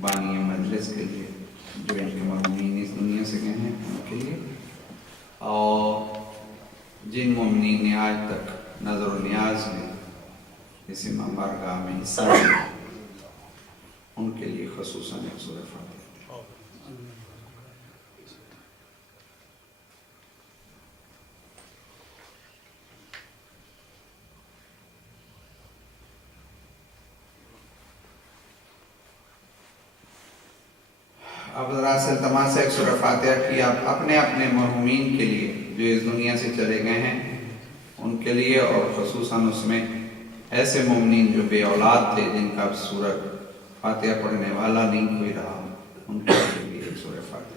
بانی مجلس کے لیے جو ان کے مومنین اس دنیا سے گئے ہیں ان کے لیے، اور جن مومنین نے آج تک نظر و نیاز میں اس امام بارگاہ میں حصہ لیا ان کے لیے خصوصاً ایک سورہ فاتحہ۔ اب ذرا سے التماس ہے ایک سورہ فاتحہ کی آپ اپنے اپنے مرحومین کے لیے جو اس دنیا سے چلے گئے ہیں ان کے لیے، اور خصوصاً اس میں ایسے مومنین جو بے اولاد تھے جن کا اب سورہ فاتحہ پڑھنے والا نہیں کوئی رہا، ان کے لیے ایک سورہ فاتحہ۔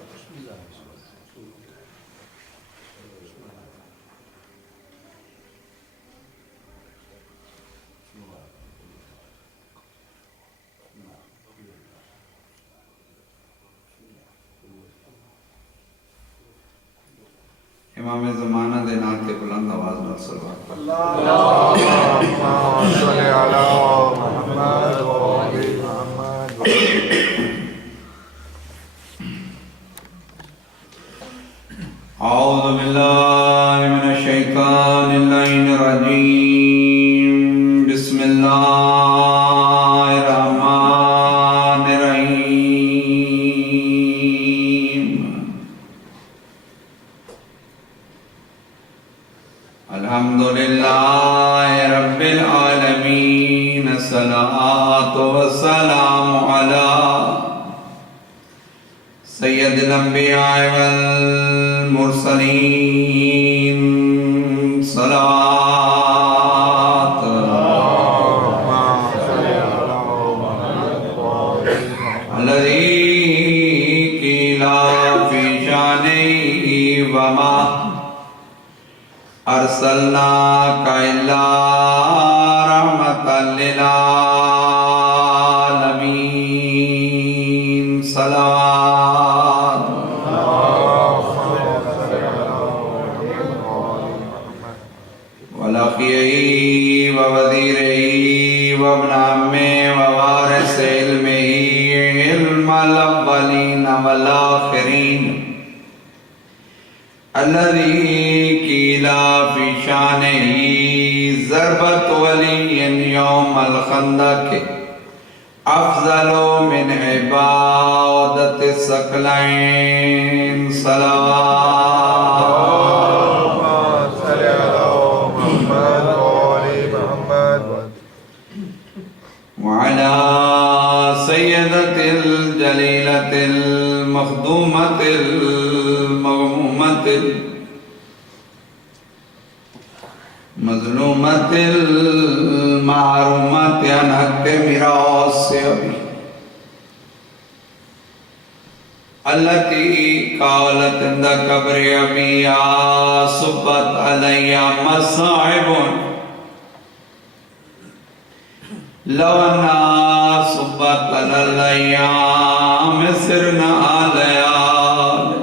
امام زمانہ دے نام تے بلند آواز میں صلوات پڑھ۔ اللہم صلی علی محمد و آل محمد۔ اعوذ باللہ من الشیطان اللعین الرجیم، بسم اللہ الرحمن الرحیم۔ الحمدللہ رب العالمین، الصلاۃ والسلام علی سید الانبیاء والمرسلین، صلاۃ الذی قیل فی شانہ وما ارسلناک الا رحمۃ للعالمین، صلوات ولقیہ ووزیرہ وابن عمہ ووارث علمہ، علم الاولین والآخرین، الذی قیل فی شانہ ضربۃ ولی یوم الخندق افضل من عبادت الثقلین، صلوات وعلى سيدة الجليلة المخدومة المغمومة المظلومة المعرومة عن حق ميراث أبي، التي قالت عند قبر أبي صبت علي مصائب لو أنها صبت على الأيام سرنا ليالي،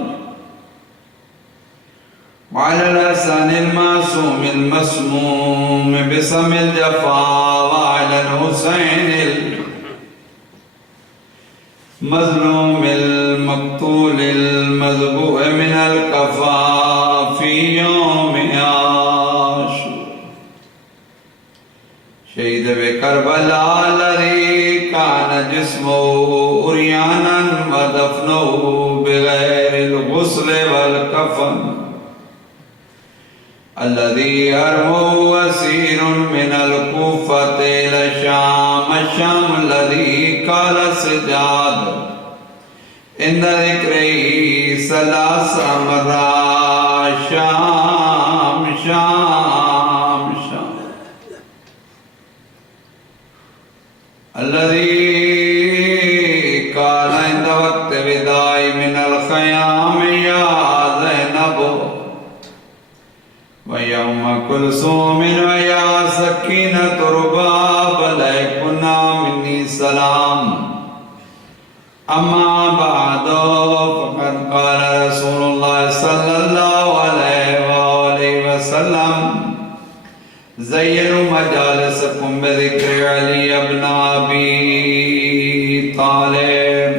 وعلى الحسن المعصوم المسموم بسم الجفا، وعلى الحسين المظلوم المقتول المذبوح من الكفا في يوم عاشور، شہید کربلا الذي كان جسمه عريانا ودفنه بغير الغسل والكفن، الذي أرمه أسير من الكوفة إلى الشام، الشام الذي قال سجاد عند ذكره 3 مرات شام شام شام، الذي قال عند وقت وداع من الخيام يا زينب ويوم كلثوم ويا سكينة رباب عليكنا مني سلام، أما بعد فقد قال رسول الله صلى الله عليه وآله وسلم زينوا مجالسكم بذكر علي بن أبي طالب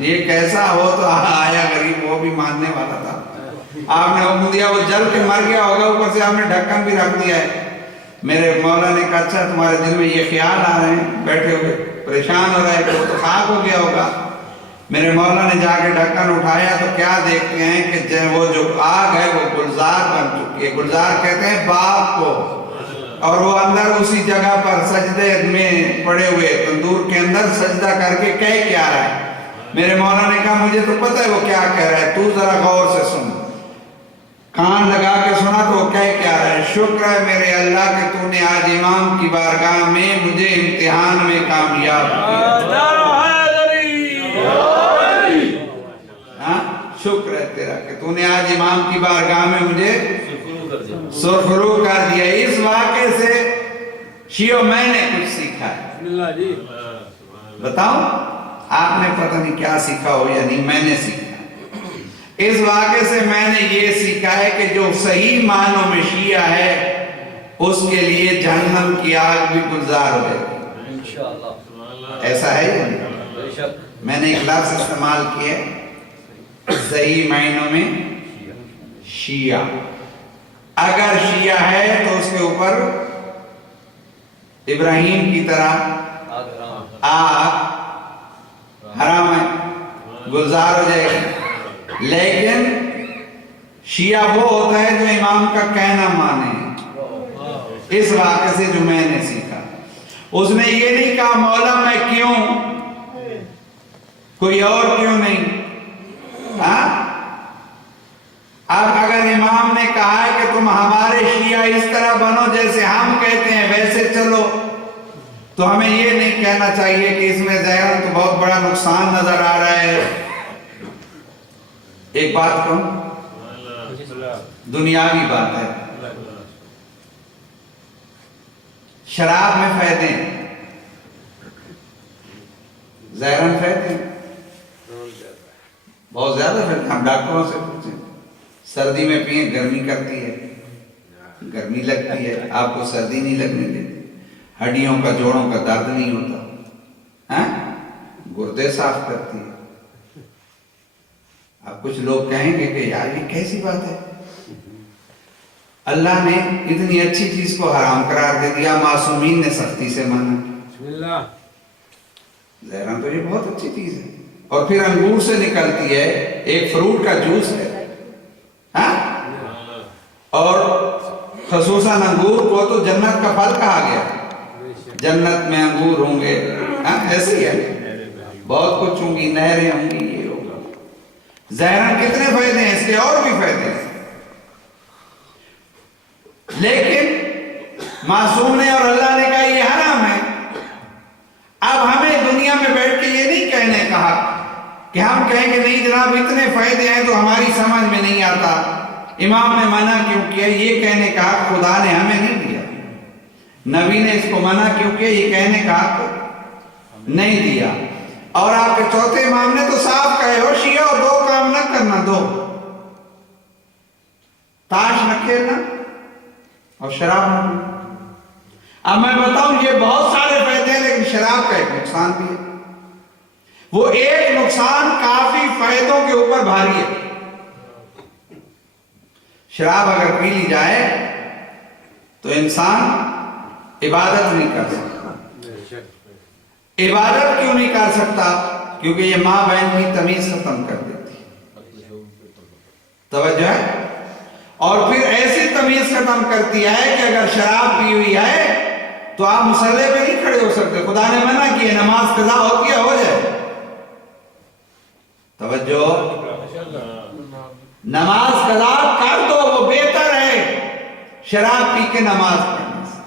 یہ کیسا ہو تو آیا غریب وہ بھی ماننے والا تھا. آپ نے حکم دیا وہ جل کے مر گیا ہوگا, اوپر سے آپ نے ڈھکن بھی رکھ دیا ہے. میرے مولا نے کہا اچھا تمہارے دل میں یہ خیال آ رہے ہیں, بیٹھے ہوئے پریشان ہو رہے ہیں کہ وہ تو خاک ہو گیا ہوگا. میرے مولا نے جا کے ڈھکن اٹھایا تو کیا دیکھتے ہیں کہ وہ جو آگ ہے وہ گلزار بن چکی ہے. گلزار کہتے ہیں باغ کو, اور وہ اندر اسی جگہ پر سجدے میں پڑے ہوئے تندور کے اندر سجدہ کر کے کہہ کیا رہا ہے. میرے مولا نے کہا مجھے تو پتہ ہے وہ کیا کہہ رہا ہے, تو ذرا غور سے سن. کان لگا کے سنا تو وہ کہہ کیا رہا ہے, شکر ہے میرے اللہ کہ تو نے آج امام کی بارگاہ میں مجھے امتحان میں کامیاب کیا. شکر ہے تیرا کہ تو نے آج امام کی بارگاہ میں مجھے سرخرو کر دیا. اس واقعے سے شیعوں میں نے کچھ سیکھا ہے. بتاؤں آپ نے پتہ نہیں کیا سیکھا ہو یا نہیں, میں نے سیکھا. اس واقعے سے میں نے یہ سیکھا ہے کہ جو صحیح معنوں میں شیعہ ہے اس کے لیے جہنم کی آگ بھی گلزار ہو جائے گی. ایسا ہے یا نہیں؟ میں نے ایک لفظ استعمال کیا صحیح معنوں میں شیعہ. اگر شیعہ ہے تو اس کے اوپر ابراہیم کی طرح آگ حرام ہے, گلزار ہو جائے گی. لیکن شیعہ وہ ہوتا ہے جو امام کا کہنا مانے. اس واقعے سے جو میں نے سیکھا, اس نے یہ نہیں کہا مولا میں کیوں, کوئی اور کیوں نہیں. اب اگر امام نے کہا ہے کہ تم ہمارے شیعہ اس طرح بنو جیسے ہم کہتے ہیں ویسے چلو, تو ہمیں یہ نہیں کہنا چاہیے کہ اس میں ظاہراً تو بہت بڑا نقصان نظر آ رہا ہے. ایک بات کہوں, دنیاوی بات ہے, شراب میں فائدے ہیں, ظاہراً فائدے ہیں, بہت زیادہ فائدے. ہم ڈاکٹروں سے پوچھیں, سردی میں پئیں گرمی کرتی ہے, گرمی لگتی ہے, آپ کو سردی نہیں لگنے دیتی, ہڈیوں کا جوڑوں کا درد نہیں ہوتا, گردے صاف کرتی ہے. اب کچھ لوگ کہیں گے کہ یار یہ کیسی بات ہے, اللہ نے اتنی اچھی چیز کو حرام قرار دے دیا, معصومین نے سختی سے مانا. ظاہراً تو یہ بہت اچھی چیز ہے. اور پھر انگور سے نکلتی ہے, ایک فروٹ کا جوس ہے, اور خصوصاً انگور کو تو جنت کا پھل کہا گیا, جنت میں انگور ہوں گے, ایسے ہی ہے, بہت کچھ ہوں گی, نہریں ہوں گی, یہ ہوگا. ظاہراً کتنے فائدے ہیں, اس کے اور بھی فائدے ہیں. لیکن معصوم نے اور اللہ نے کہا یہ حرام ہے. اب ہمیں دنیا میں بیٹھ کے یہ نہیں کہنے کہا کہ ہم کہیں کہ نہیں جناب اتنے فائدے ہیں تو ہماری سمجھ میں نہیں آتا, امام نے منع کیوں کیا, یہ کہنے کا حق خدا نے ہمیں نہیں دیا, نبی نے اس کو منع کیوں کیا, یہ کہنے کا حق نہیں دیا. اور آپ کے چوتھے امام نے تو صاف کہے ہو شیعہ اور دو کام نہ کرنا, دو, تاش نہ کھیلنا اور شراب نہ پینا. اب میں بتاؤں یہ بہت سارے فائدے ہیں لیکن شراب کا ایک نقصان بھی ہے. وہ ایک نقصان کافی فائدوں کے اوپر بھاری ہے. شراب اگر پی لی جائے تو انسان عبادت نہیں کر سکتا. عبادت کیوں نہیں کر سکتا؟ کیونکہ یہ ماں بہن کی تمیز ختم کر دیتی ہے. توجہ ہے. اور پھر ایسی تمیز ختم کرتی ہے کہ اگر شراب پی ہوئی ہے تو آپ مصلے پہ نہیں کھڑے ہو سکتے. خدا نے منع کی, نماز قضا ہوتی ہے, ہو جائے. توجہ, نماز قضا کر دو, وہ بہتر ہے شراب پی کے نماز پڑھنے سے.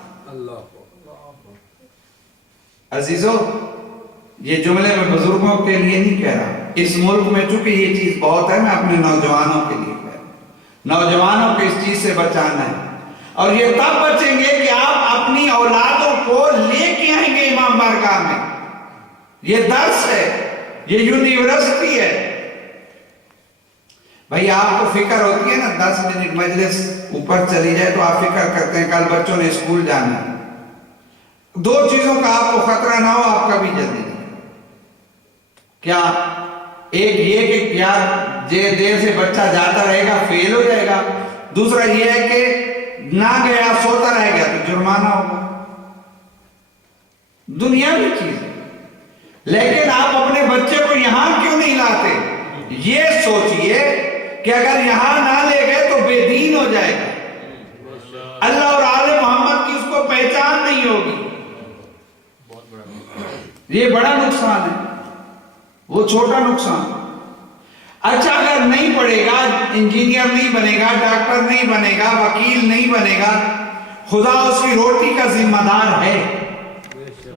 عزیزو, یہ جملے میں بزرگوں کے لیے نہیں کہہ رہا, اس ملک میں چونکہ یہ چیز بہت ہے, میں اپنے نوجوانوں کے لیے کہہ رہا ہوں. نوجوانوں کو اس چیز سے بچانا ہے, اور یہ تب بچیں گے کہ آپ اپنی اولادوں کو لے کے آئیں گے امام بارگاہ میں. یہ درس ہے, یہ یونیورسٹی ہے. بھائی آپ کو فکر ہوتی ہے نا, 10 منٹ مجلس اوپر چلی جائے تو آپ فکر کرتے ہیں کل بچوں نے اسکول جانا ہے. دو چیزوں کا آپ کو خطرہ نہ ہو, آپ کبھی جلدی نہیں. کیا؟ ایک یہ کہ یار دیر سے بچہ جاتا رہے گا فیل ہو جائے گا، دوسرا یہ ہے کہ نہ گیا سوتا رہ گیا تو جرمانہ ہوگا، دنیاوی چیز ہے۔ لیکن آپ اپنے بچے کو یہاں کیوں نہیں لاتے؟ یہ سوچئے کہ اگر یہاں نہ لے گئے تو بے دین ہو جائے گا، اللہ اور آل محمد کی اس کو پہچان نہیں ہوگی، یہ بڑا نقصان ہے، وہ چھوٹا نقصان۔ اچھا اگر نہیں پڑھے گا، انجینئر نہیں بنے گا، ڈاکٹر نہیں بنے گا، وکیل نہیں بنے گا، خدا اس کی روٹی کا ذمہ دار ہے،